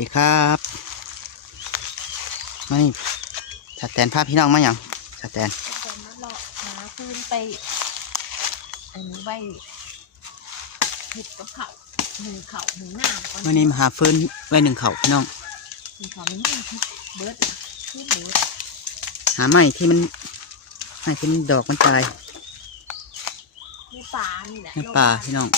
ดีครับมานี่สแตนภาพพี่น้องมาอย่างสแตนจะเป็นมาหลอกหาคืนไป อันนี้ไว้เห็ดกับเขาหนึ่งเขาหนึ่งหน้าก่อนวันนี้มาหาฟืนไว้หนึ่งเขาพี่น้องหนึ่งเขาหนึ่งหน้าเบิร์ดคือเบิร์ดหาไม้ที่มันไม้ที่มันดอกมันตายในป่านี่แหละในป่าพี่น้อง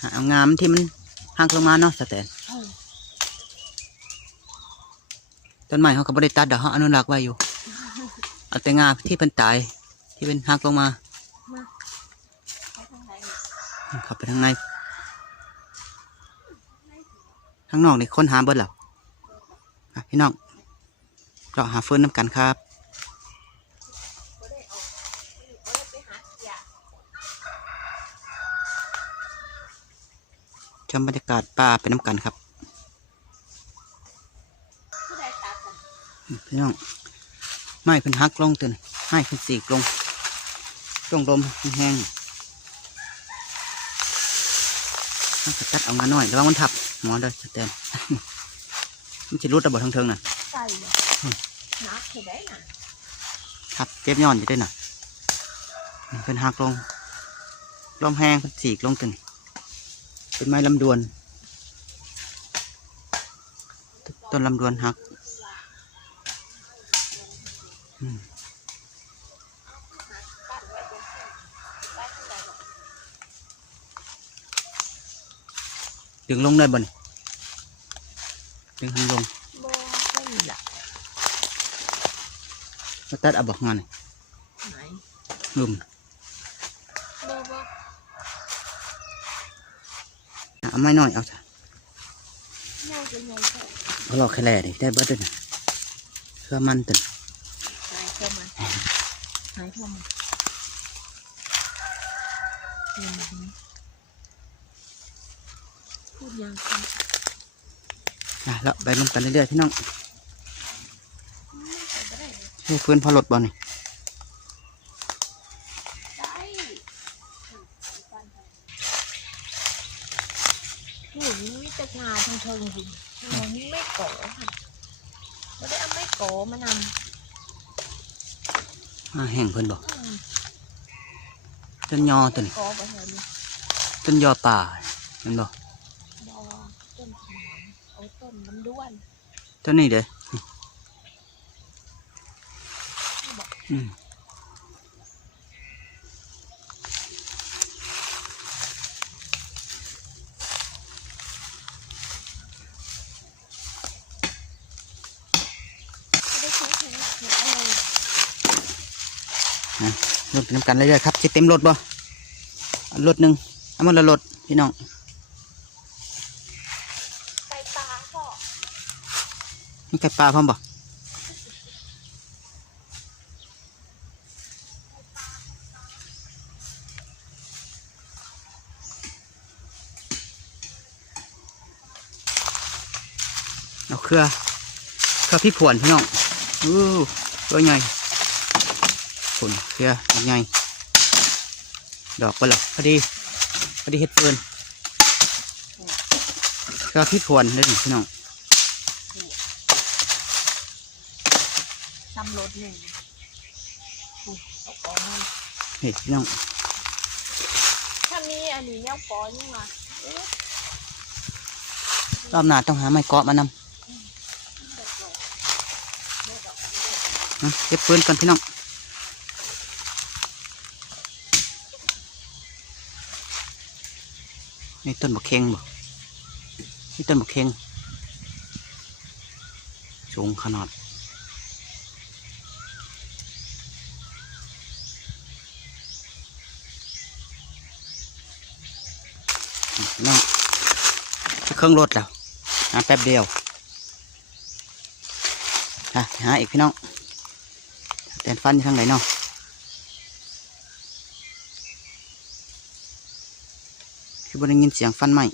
หาเอางามที่มันหักลงมาเนาะสแตน เออ ต้นไม้เขาก็บริตัดเดี๋ยวเขาอนุรักษ์ไว้อยู่ เอาแต่งาที่เป็นตายที่เป็นหักลงมามาไปทางไหนเนี่ยเข้าไปทางในข้างนอกนี่ค้นหาเบิดแล้วอะพี่น้องเราหาเฟืนน้ำกันครับก็ได้ออกก็ได้ไปหาเสียชมบรรยากาศป่าเป็นน้ำกันครับ พี่น้องไม้เพิ่นหักลงตื่นไม้เพิ่นสีกลงลงลมแห้งๆมันก็ตัดเอามาหน่อยระวังมันทับหมอเด้อสแตนมันจะรุดระเบิดทั้งเทิงน่ะใส่เลยนักเห็ดได้น่ะทับเจ็บย้อนอยู่ด้วยน่ะเพิ่นหักลงลมแห้งเพิ่นสีกลงตื่นเป็นไม้ลำดวน ต้นลำดวนหักอืม ปั้นไว้บนเส้นไว้ทางใดหรอกดึงลงได้บ่นี่ดึงทำลงโบไม่มีละแล้วตัดเอาบอกงานนี่ไหนลุมโบโบเอาไม้น้อยเอาซะเน่าจะใหญ่แค่เอาหลอกแค่แหล่นี่ได้เบิดด้วยนะเพื่อมันตื่น หายเข้ามาหายเข้ามาเห็นไหมพูดยังคอะแล้วไปลงกันเรื่อยๆพี่น้องให้เลยให้ฟื้นพอหลดบอลนี่หนูนี่มีแต่งาทางเทิงจริงหนูนี่ไม่โกอค่ะไม่ได้เอาไม่โกอมาน อ่า แห้งเพิ่นบอกำอืมต้นยอตัวนี้โกอไปเถอะนี่ต้นยอป่าเห็นบอกดอต้นขนมเอาต้นน้ำด้วนต้นนี้เด้ออืม ไม่ได้ใช้เห็นเห็นอะไร รถไปนำกันเรื่อยๆครับจะเต็มรถบ่รถหนึ่งเอามาละรถพี่น้องไก่ปลาก็มีไก่ปลาพร้อมบ่เอาเครือเครือพี่ผวนพี่น้องอู้ตัวใหญ่ ผลเครือใหญ่ดอกไปหรอพอดีพอดีเห็ดเฟิร์นเครือพี่ผวนเลยนี่พี่น้องทำรถหนึ่งอุ๊ยเอาปอมาเฮ้ยพี่น้องถ้ามีอันนี้เนี่ยปอนี่มาเอ๊ะรอบหน้าต้องหาไม้เกาะมานำเด็ดดอกเด็ดดอกนะเก็บปืนก่อนพี่น้อง นี่ต้นบกเค็งบ่นี่ต้นบกเค็งสูงขนาดพี่น้องเครื่องรถแล้วหาแป๊บเดียวอะหาอีกพี่น้องแตนฟันอยู่ทางไหนเนาะ คือบริเงิเสียงฟันใหม่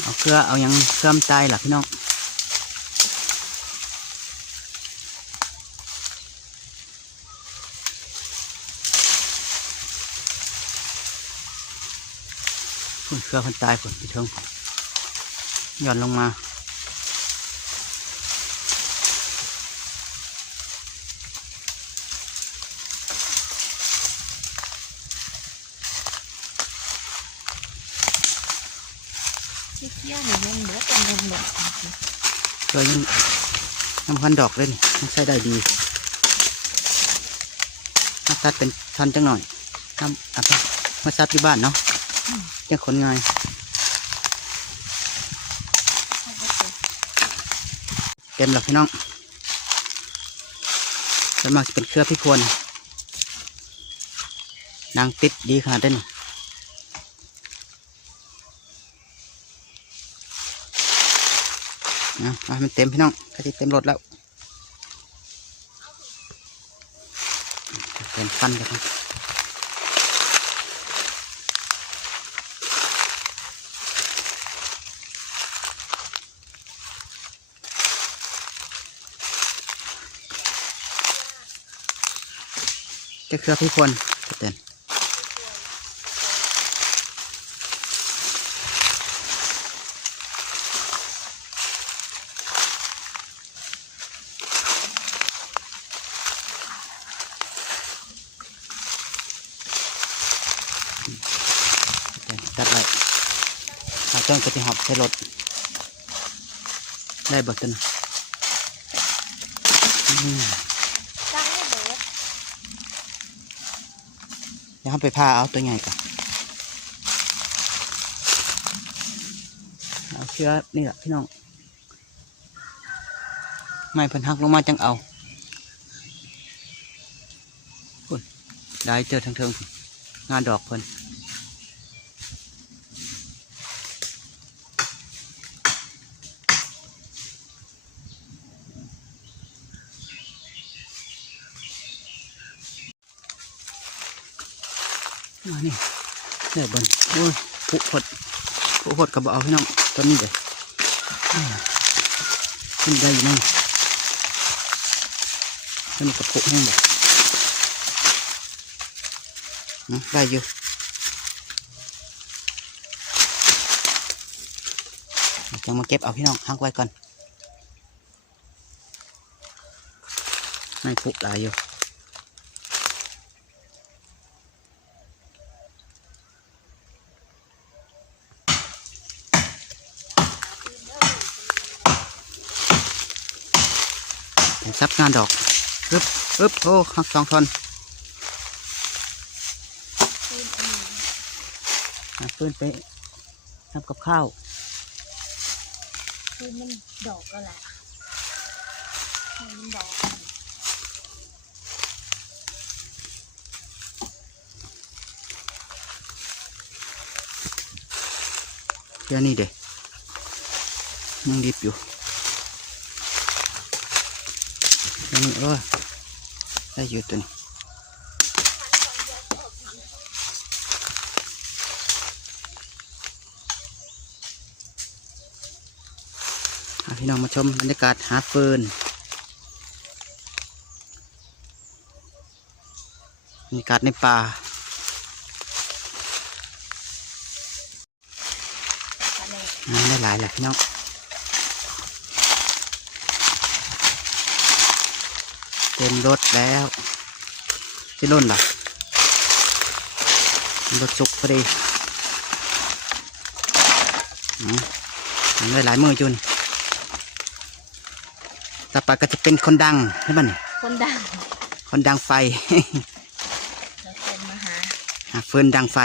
เอาเครือเอายังเพิ่มใจหล่ะพี่น้องเครื่อพันตายผลพี่เทิงหย่อนลงมา ที่เที่ยวนี่ยังเหลือเป็นมหลงเครือยังน้ำพันดอกเลยนี่ยังใช้ได้ดีมาตัดเป็นทันจังหน่อยทำอะมาซัดที่บ้านเนาะยังคนง่ายเต็มแล้วพี่น้องส่วนมากจะเป็นเครือพี่พวนนางติดดีขนาดนี้ นะมันเต็มพี่น้องก็จะเต็มรถแล้วเต็มฟันกันจะเครือพี่พวนเต็มเต็มตัดไว้ เอาจ้องจะไปหอบใช้รถ ได้เบิดตัวนะอืมตั้งให้เบิดเดี๋ยวเราไปพาเอาตัวใหญ่ก่อนเอาเชือกนี่แหละพี่น้อง ไม่เพิ่นหักลงมาจังเอาพุ่นได้เจอทั้งเทิงพุ่นงานดอกเพิ่นมานี่ เดี๋ยวเบิ่นโอ้ยผุพดผุพดกับเอาพี่น้องตอนนี้เดี๋ยวขึ้นได้อยู่นั่นขึ้นกับผุแห้งเลยได้อยู่จะมาเก็บเอาพี่น้องหักไว้ก่อนไม่ผุได้อยู่ เป็นซับงานดอกอึ๊บอึ๊บโอ้หักสองท่อนคืนอันนี้หักปืนไปทำกับข้าวคืนมันดอกก็แหละคืนมันดอกเดี๋ยวนี้เด็ยังดิบอยู่เดี๋ยว นี้เออได้อยู่ตัวนี้พาพี่น้องมาชมบรรยากาศหาฟืนบรรยากาศในป่าทะเลอ่าได้หลายแหละพี่น้อง เต็มรถแล้วที่รุ่นล่ะรถสุกพอดีอืมทำได้หลายมือจุนต่อไปก็จะเป็นคนดังใช่ไหมนี่คนดัง คนดังไฟแล้วคนมาหาหาฟืนดังไฟ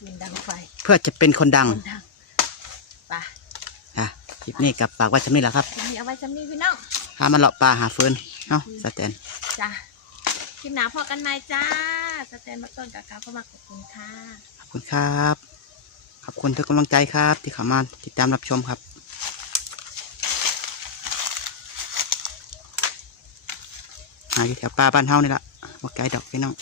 คืนดังไฟ เพื่อจะเป็นคนดังคนดังไปอะคลิปนี้กับปากว่าจะไม่ละครับทีนี้เอาไว้จำนี้พี่น้องพามาเลาะป่าหาฟืน เนาะสแตนจ้าคลิปหนาพอกันไหมจ้า สแตนมาต้นกับกาเข้ามาขอบคุณค่ะ ขอบคุณครับ ขอบคุณทุกกำลังใจครับ ที่เข้ามาติดตามรับชมครับหาอยู่แถวป่าบ้านเฮานี่ละว่าไกลดอกพี่น้อง